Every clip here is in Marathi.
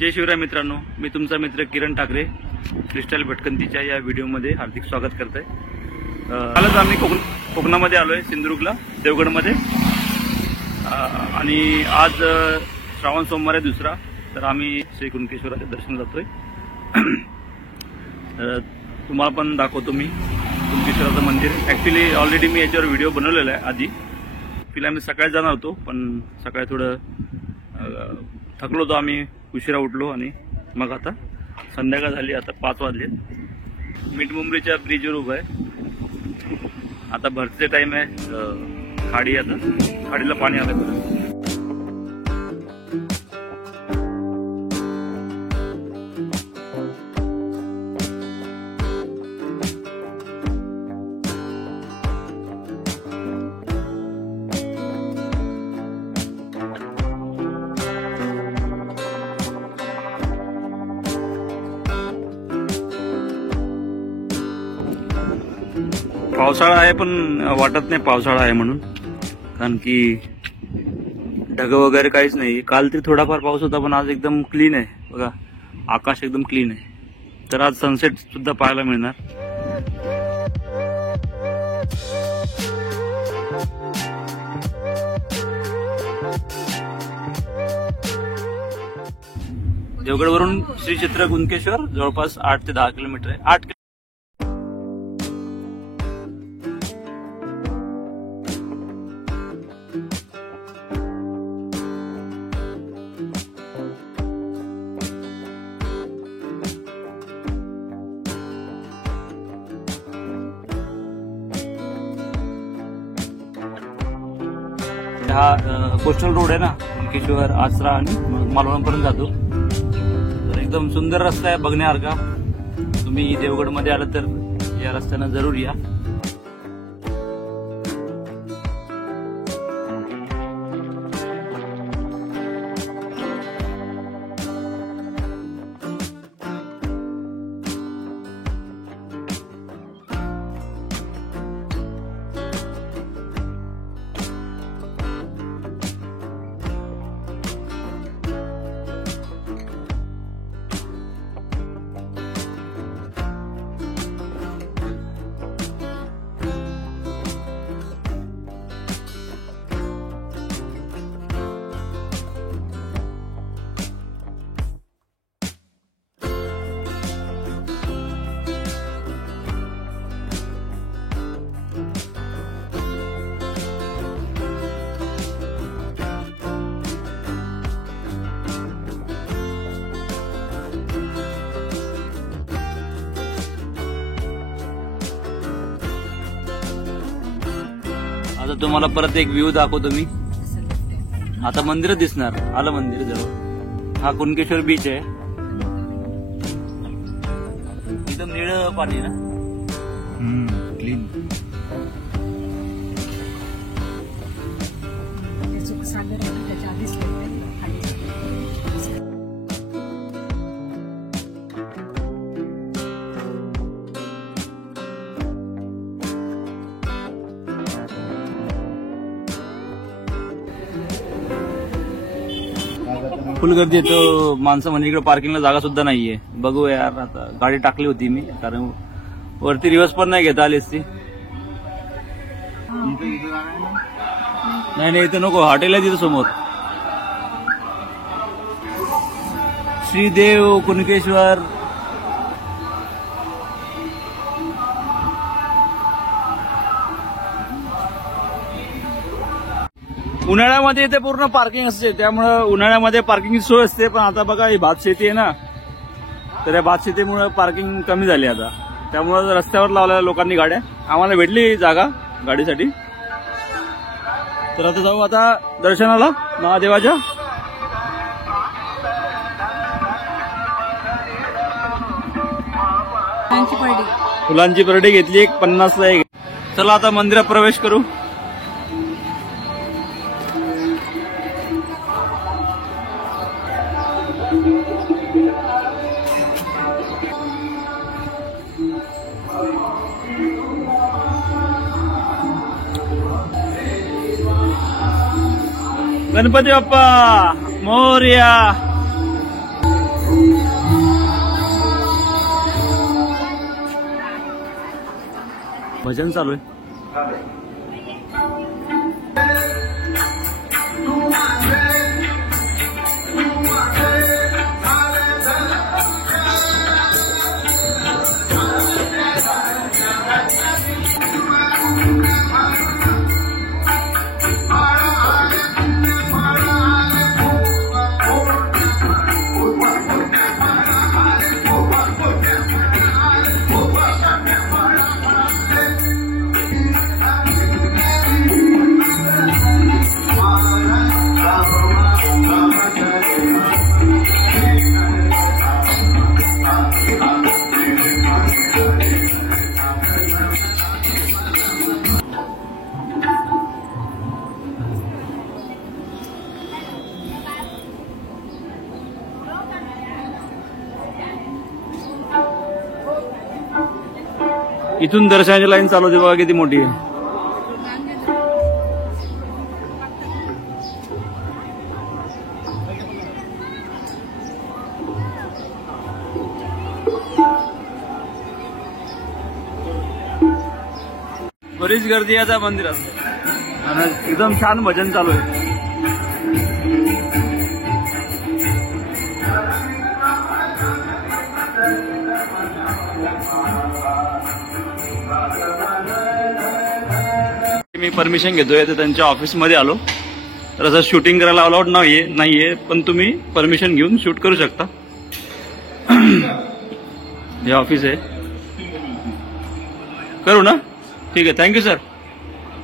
जय शिवराय मित्रांनो, मी तुमचा मित्र किरण ठाकरे फ्रीस्टाईल भटकंतीच्या या व्हिडिओमध्ये हार्दिक स्वागत करतोय। कालच आम्ही कोकणामध्ये आलोय, सिंधुदुर्गला देवगडमध्ये, आणि आज श्रावण सोमवार आहे दुसरा, तर आम्ही श्री कुणकेश्वराचे दर्शन जातोय। तुम्हाला पण दाखवतो मी कुणकेश्वराचं मंदिर। ॲक्च्युली ऑलरेडी मी याच्यावर व्हिडिओ बनवलेला आहे आधी। फिलहाल मी सकाळी जाणार होतो, पण सकाळी थोडं थकलो होतो आम्ही, उशिरा उठलो आणि मग आता संध्याकाळ झाली, आता 5 वाजले। मीठ मुंबईच्या ब्रिजवर उभा आहे। आता भरतीचा टाइम आहे, खाडी आता खाडीला पाणी आलं। पावसाळा आहे पण वाटत नाही पावसाळा आहे म्हणून, कारण की ढग वगैरे काहीच नाही। काल तरी थोडाफार पाऊस होता, पण आज एकदम क्लीन आहे बघा, आकाश एकदम क्लीन आहे। तर आज सनसेट सुद्धा पाहायला मिळणार। देवगडवरून श्री क्षेत्र कुणकेश्वर जवळपास 8 ते 10 किलोमीटर आहे। हा कोस्टल रोड आहे ना, कुणकेश्वर, आसरा आणि मालवणपर्यंत जातो। तर एकदम सुंदर रस्ता आहे बघण्यासारखा। तुम्ही देवगडमध्ये आलात तर या रस्त्यानं जरूर या। आता तुम्हाला परत एक व्ह्यू दाखवतो मी। आता मंदिर दिसणार, आलं मंदिर जवळ। हा कुणकेश्वर बीच आहे, एकदम निळं पाणी ना, क्लीन। फुल गर्दी येतो माणसं, म्हणजे इकडे पार्किंगला जागा सुद्धा नाहीये। बघू यार, आता गाडी टाकली होती मी, कारण वरती रिवर्स पण नाही घेता आली असती। नाही इथं नको, हॉटेल आहे तिथं समोर, श्रीदेव कुणकेश्वर। उन्हाळ्यामध्ये इथे पूर्ण पार्किंग असते, त्यामुळे उन्हाळ्यामध्ये पार्किंगची सोय असते। पण आता बघा, ही भात शेती आहे ना, तर या भात शेतीमुळे पार्किंग कमी झाली आता, त्यामुळे रस्त्यावर लावलेल्या लोकांनी गाड्या। आम्हाला भेटली जागा गाडीसाठी, तर आता जाऊ आता दर्शनाला महादेवाच्या। फुलांची परडी घेतली, एक 50ला एक। चला आता मंदिरात प्रवेश करू। गणपती बाप्पा मोरया। भजन चालू आहे. इथून दर्शनाची लाईन चालू होती बघा किती मोठी आहे. बरीच गर्दी आहे आता मंदिरात आणि एकदम छान भजन चालू आहे. मी परमिशन घेतोय तर त्यांच्या ऑफिसमध्ये आलो. तर असं शूटिंग करायला अलाउड नाहीये पण तुम्ही परमिशन घेऊन शूट करू शकता. हे ऑफिस आहे. करू ना? ठीक आहे, थँक्यू सर.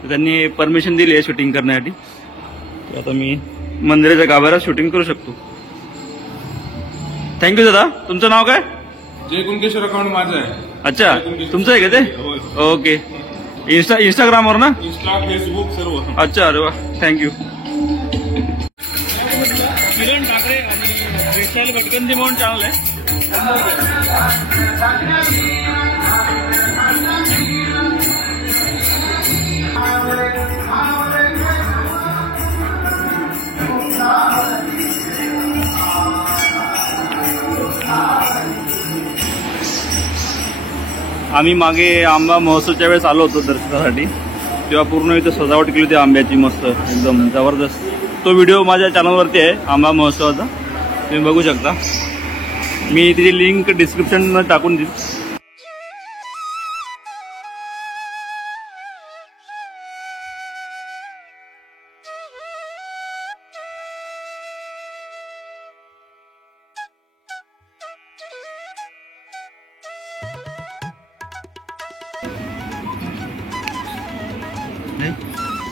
त्यांनी परमिशन दिली आहे शूटिंग करण्यासाठी. आता मी मंदिराच्या गाभाऱ्यात शूटिंग करू शकतो. थँक्यू दादा. तुमचं नाव काय? जय कुणकेश्वर अकाउंट माझं आहे. अच्छा, तुमचं आहे का ते? ओके. इंस्टाग्रामवर ना? इंस्टा, फेसबुक सर्व. अच्छा, अरे वा, थँक्यू. किरण ठाकरे आणि फ्रीस्टाईल भटकंती म्हणून चॅनल आहे. आम्ही मागे आंबा महोत्सवच्या वेळेस आलो होतो दर्शनासाठी. तेव्हा पूर्ण इथं सजावट केली होती आंब्याची, मस्त एकदम जबरदस्त. तो व्हिडिओ माझ्या चॅनलवरती आहे आंबा महोत्सवाचा, तुम्ही बघू शकता. मी तिची लिंक डिस्क्रिप्शनमध्ये टाकून देईन.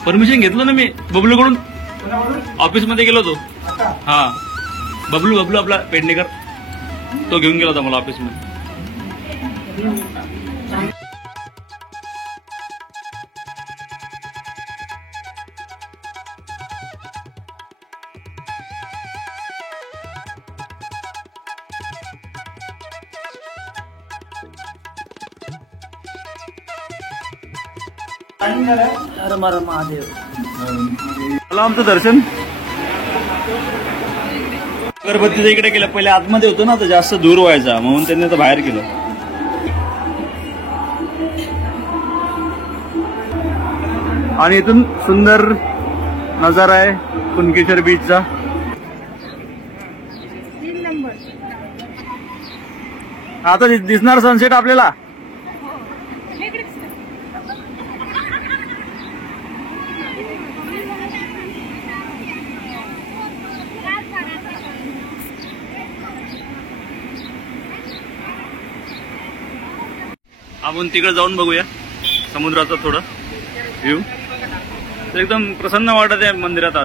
परमिशन घेतलं ना मी बबलू कडून. ऑफिस मध्ये गेलो होतो. हा, बबलू आपला पेडणेकर, तो घेऊन गेला होता मला ऑफिस मध्ये. महादेव. मला आमचं दर्शन अगरबत्तीच्या इकडे केलं. पहिले आतमध्ये होतो ना, तर जास्त दूर व्हायचा म्हणून त्यांनी तर बाहेर केलं. आणि इथून सुंदर नजारा आहे कुणकेश्वर बीचचा. आता दिसणार सनसेट आपल्याला. आपण तिकडे जाऊन बघूया समुद्राचा थोडा व्ह्यू. एकदम प्रसन्न वाटत आहे मंदिरात.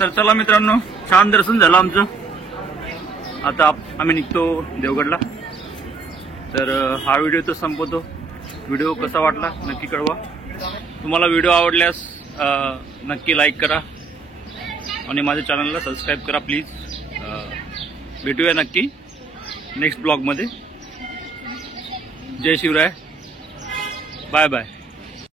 तर चला मित्रांनो, छान दर्शन झालं आमचं. आता आम्ही निघतो देवगडला. तर हा व्हिडिओ तर संपवतो. व्हिडिओ कसा वाटला नक्की कळवा. तुम्हाला व्हिडिओ आवडल्यास नक्की लाईक करा, आणि माझ्या चॅनलला सबस्क्राईब करा प्लीज. भेटूया नक्की नेक्स्ट ब्लॉगमध्ये. जय शिवराय. Bye bye.